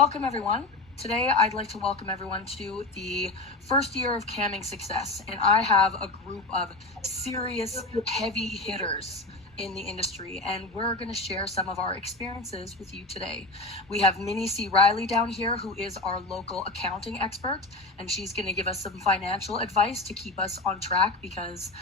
Welcome everyone. Today I'd like to welcome everyone to the first year of camming success, and I have a group of serious heavy hitters in the industry, and we're going to share some of our experiences with you today. We have Minnie C. Riley down here, who is our local accounting expert, and she's going to give us some financial advice to keep us on track, because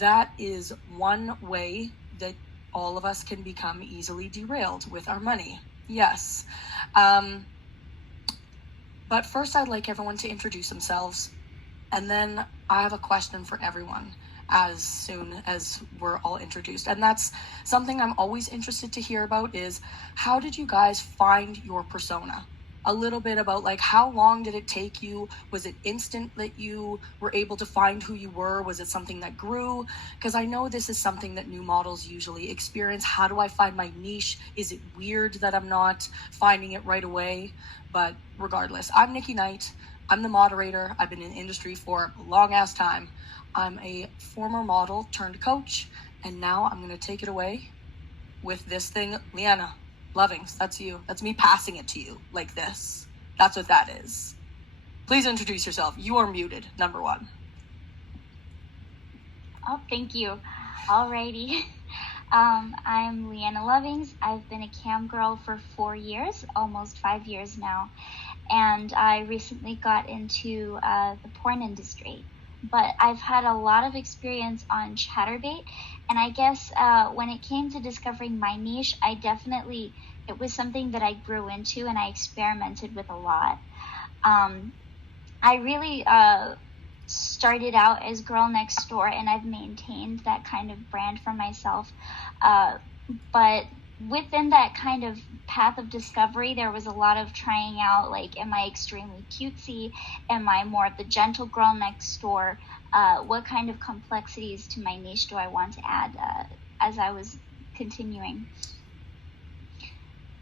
that is one way that all of us can become easily derailed with our money. Yes. But first I'd like everyone to introduce themselves, and then I have a question for everyone as soon as we're all introduced. And that's something I'm always interested to hear about, is how did you guys find your persona? A little bit about, like, how long did it take you? Was it instant that you were able to find who you were? Was it something that grew? Because I know this is something that new models usually experience. How do I find my niche? Is it weird that I'm not finding it right away? But regardless, I'm Nikki Knight. I'm the moderator. I've been in the industry for a long ass time. I'm a former model turned coach, and now I'm going to take it away with this thing. Leanna Lovings, that's you. That's me passing it to you like this. That's what that is. Please introduce yourself. You are muted, number one. Oh, thank you. Alrighty. I'm Leanna Lovings. I've been a Camgirl for 4 years, almost 5 years now. And I recently got into the porn industry. But I've had a lot of experience on Chatterbait. And I guess when it came to discovering my niche, it was something that I grew into and I experimented with a lot. I really started out as girl next door, and I've maintained that kind of brand for myself. But within that kind of path of discovery, there was a lot of trying out, like, am I extremely cutesy? Am I more of the gentle girl next door? What kind of complexities to my niche do I want to add as I was continuing?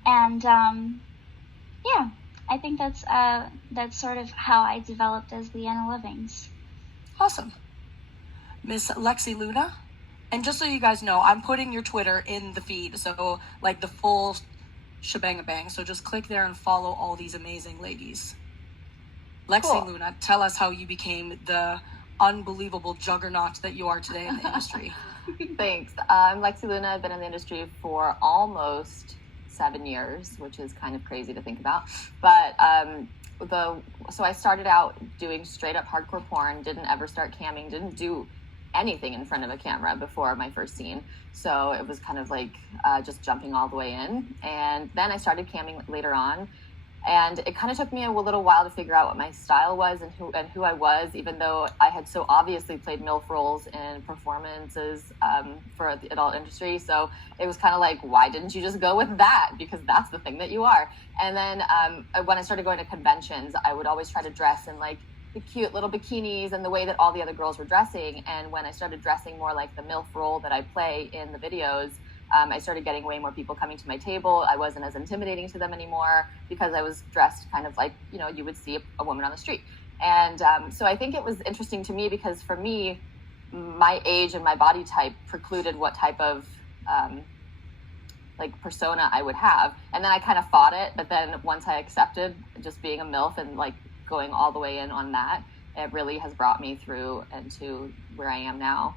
And yeah, I think that's sort of how I developed as Leanna Lovings. Awesome. Miss Lexi Luna. And just so you guys know, I'm putting your Twitter in the feed, so like the full shebang-a-bang. So just click there and follow all these amazing ladies. Lexi Cool. Luna, tell us how you became the unbelievable juggernaut that you are today in the industry. Thanks. I'm Lexi Luna. I've been in the industry for almost 7 years, which is kind of crazy to think about. But so I started out doing straight up hardcore porn, didn't ever start camming, didn't do anything in front of a camera before my first scene. So it was kind of like just jumping all the way in. And then I started camming later on. And it kind of took me a little while to figure out what my style was and who I was, even though I had so obviously played MILF roles in performances for the adult industry. So it was kind of like, why didn't you just go with that? Because that's the thing that you are. And then when I started going to conventions, I would always try to dress in like the cute little bikinis and the way that all the other girls were dressing. And when I started dressing more like the MILF role that I play in the videos, I started getting way more people coming to my table. I wasn't as intimidating to them anymore because I was dressed kind of like, you would see a woman on the street. And so I think it was interesting to me because for me, my age and my body type precluded what type of like persona I would have. And then I kind of fought it. But then once I accepted just being a MILF and like going all the way in on that, it really has brought me through into where I am now.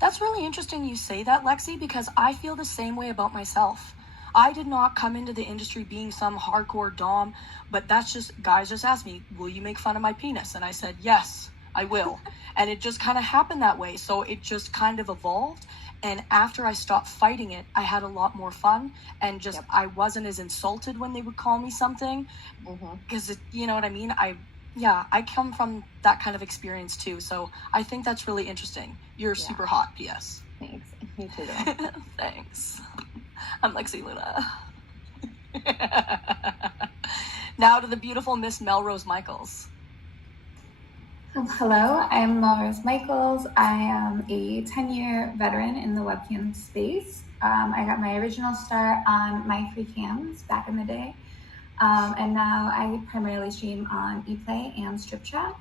That's really interesting you say that, Lexi, because I feel the same way about myself. I did not come into the industry being some hardcore dom, but that's just, guys just asked me, will you make fun of my penis? And I said, yes, I will. And it just kind of happened that way. So it just kind of evolved. And after I stopped fighting it, I had a lot more fun. And just, Yep. I wasn't as insulted when they would call me something. Because, you know what I mean? I come from that kind of experience too. So I think that's really interesting. You're super hot, P.S. Thanks. You too, though. Thanks. I'm Lexi Luna. Now to the beautiful Miss Melrose Michaels. Hello, I'm Melrose Michaels. I am a 10-year veteran in the webcam space. I got my original start on My Free Cams back in the day. And now I primarily stream on ePlay and Strip Chat.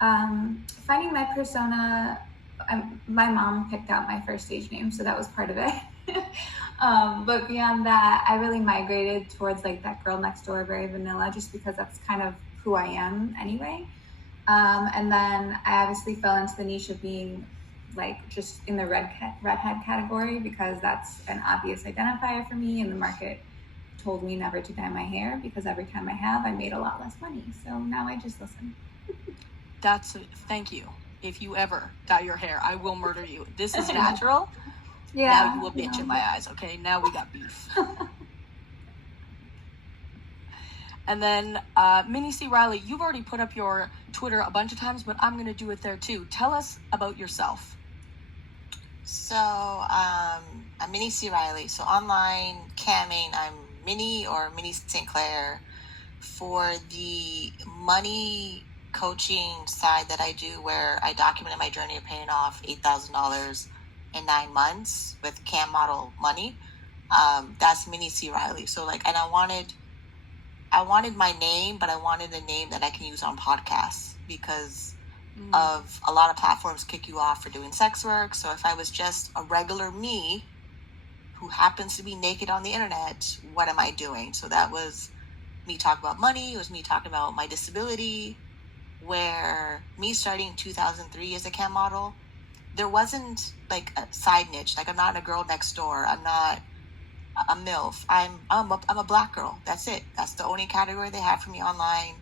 Finding my persona, my mom picked out my first stage name, so that was part of it. But beyond that, I really migrated towards like that girl next door, very vanilla, just because that's kind of who I am anyway. And then I obviously fell into the niche of being like just in the redhead category because that's an obvious identifier for me, and the market told me never to dye my hair because every time I have, I made a lot less money. So now I just listen. Thank you. If you ever dye your hair, I will murder you. This is natural. Yeah. Now you will bitch in my eyes, okay? Now we got beef. And then, Minnie C. Riley, you've already put up your Twitter a bunch of times, but I'm going to do it there too. Tell us about yourself. So, I'm Minnie C. Riley. So online camming, I'm Minnie or Minnie St. Clair. For the money coaching side that I do, where I documented my journey of paying off $8,000 in 9 months with cam model money, that's Minnie C. Riley. So like, and I wanted my name, but I wanted a name that I can use on podcasts because of a lot of platforms kick you off for doing sex work. So if I was just a regular me who happens to be naked on the internet, what am I doing? So that was me talking about money. It was me talking about my disability, where me starting in 2003 as a cam model, there wasn't like a side niche. Like I'm not a girl next door. I'm not a MILF. I'm a black girl. That's it. That's the only category they have for me online.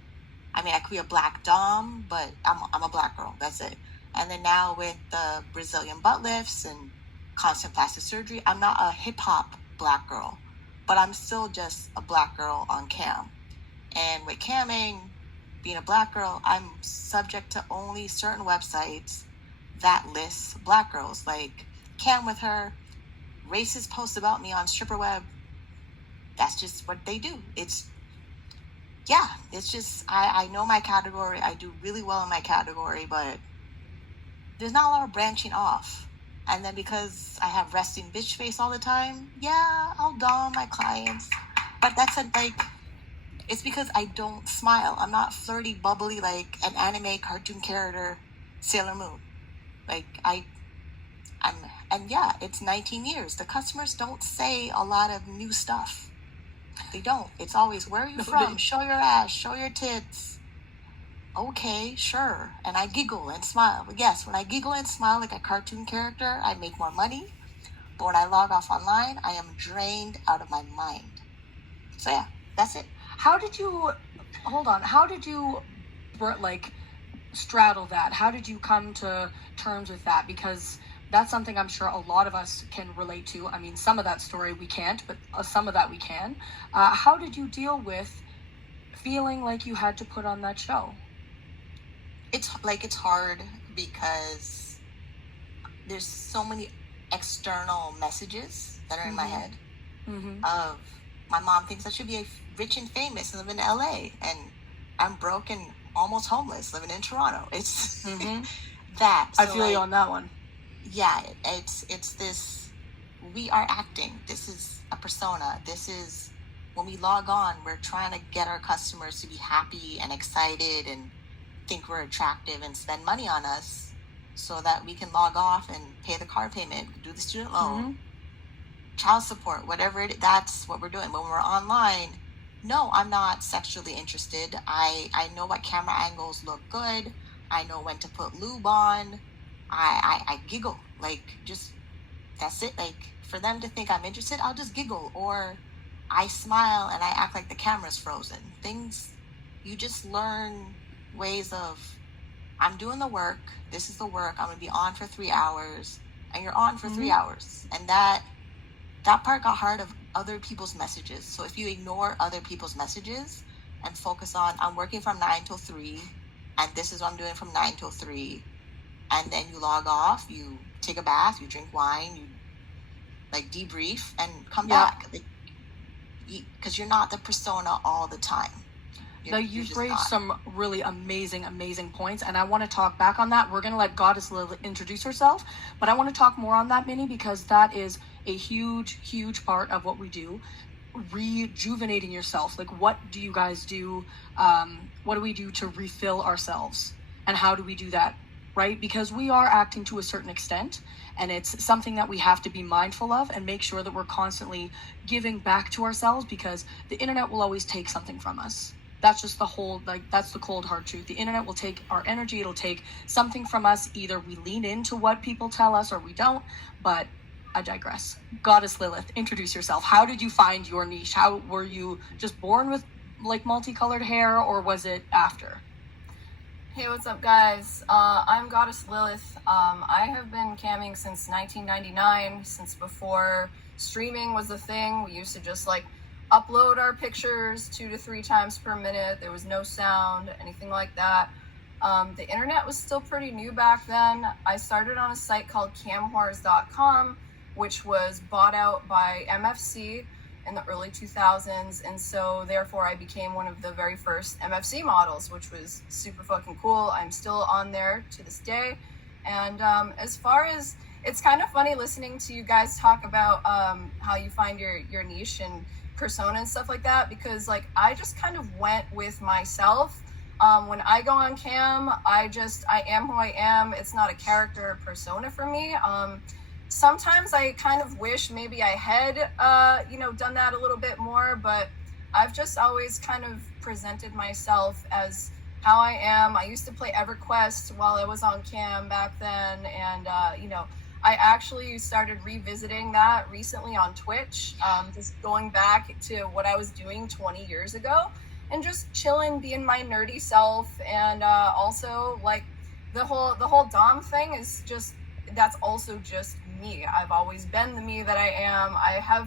I mean, I could be a black dom, but I'm a black girl. That's it. And then now with the Brazilian butt lifts and constant plastic surgery, I'm not a hip hop black girl, but I'm still just a black girl on cam. And with camming, being a black girl, I'm subject to only certain websites that lists black girls. Like Cam with Her, racist posts about me on stripper web. That's just what they do. It's just, I know my category. I do really well in my category, but there's not a lot of branching off. And then because I have resting bitch face all the time, yeah, I'll dom my clients. But that's it's because I don't smile. I'm not flirty, bubbly like an anime cartoon character, Sailor Moon. And yeah, it's 19 years. The customers don't say a lot of new stuff. They don't. It's always, where are you from? Show your ass, show your tits. Okay, sure. And I giggle and smile. But yes, when I giggle and smile like a cartoon character, I make more money. But when I log off online, I am drained out of my mind. So yeah, that's it. How did you straddle that? How did you come to terms with that? Because that's something I'm sure a lot of us can relate to. I mean, some of that story we can't, but some of that we can. How did you deal with feeling like you had to put on that show? It's hard because there's so many external messages that are in my head of my mom thinks I should be rich and famous and live in LA, and I'm broke and almost homeless living in Toronto. It's that. So I feel you on that one. Yeah, it's this, we are acting. This is a persona. This is, when we log on, we're trying to get our customers to be happy and excited and think we're attractive and spend money on us so that we can log off and pay the car payment, do the student loan, child support, whatever it is. That's what we're doing. When we're online, no, I'm not sexually interested. I know what camera angles look good. I know when to put lube on. I giggle, just, that's it. For them to think I'm interested, I'll just giggle, or I smile and I act like the camera's frozen. Things, you just learn ways of, I'm doing the work, this is the work, I'm gonna be on for 3 hours, and you're on for 3 hours. And that part got hard of other people's messages. So if you ignore other people's messages and focus on, I'm working from 9 till 3, and this is what I'm doing from 9 till 3, and then you log off, you take a bath, you drink wine, you debrief and come back, because you're not the persona all the time. You've raised some really amazing points, and I want to talk back on that. We're going to let Goddess Lily introduce herself, but I want to talk more on that, Minnie, because that is a huge part of what we do. Rejuvenating yourself. What do you guys do? What do we do to refill ourselves? And how do we do that right? Because we are acting to a certain extent, and it's something that we have to be mindful of and make sure that we're constantly giving back to ourselves, because the internet will always take something from us. That's just that's the cold hard truth. The internet will take our energy, it'll take something from us. Either we lean into what people tell us or we don't, but I digress. Goddess Lilith, introduce yourself. How did you find your niche? How were you just born with like multicolored hair, or was it after? Hey, what's up, guys? I'm Goddess Lilith. I have been camming since 1999, since before streaming was a thing. We used to just like upload our pictures 2 to 3 times per minute. There was no sound, anything like that. The internet was still pretty new back then. I started on a site called camhorrors.com, which was bought out by MFC in the early 2000s, and so therefore I became one of the very first MFC models, which was super fucking cool. I'm still on there to this day. And as far as, it's kind of funny listening to you guys talk about how you find your niche and persona and stuff like that, because like I just kind of went with myself. When I go on cam, I am who I am. It's not a character or persona for me. Sometimes I kind of wish maybe I had done that a little bit more, but I've just always kind of presented myself as how I am. I used to play EverQuest while I was on cam back then, and I actually started revisiting that recently on Twitch, just going back to what I was doing 20 years ago and just chilling, being my nerdy self. And also like the whole Dom thing is just, that's also just me. I've always been the me that I am. I have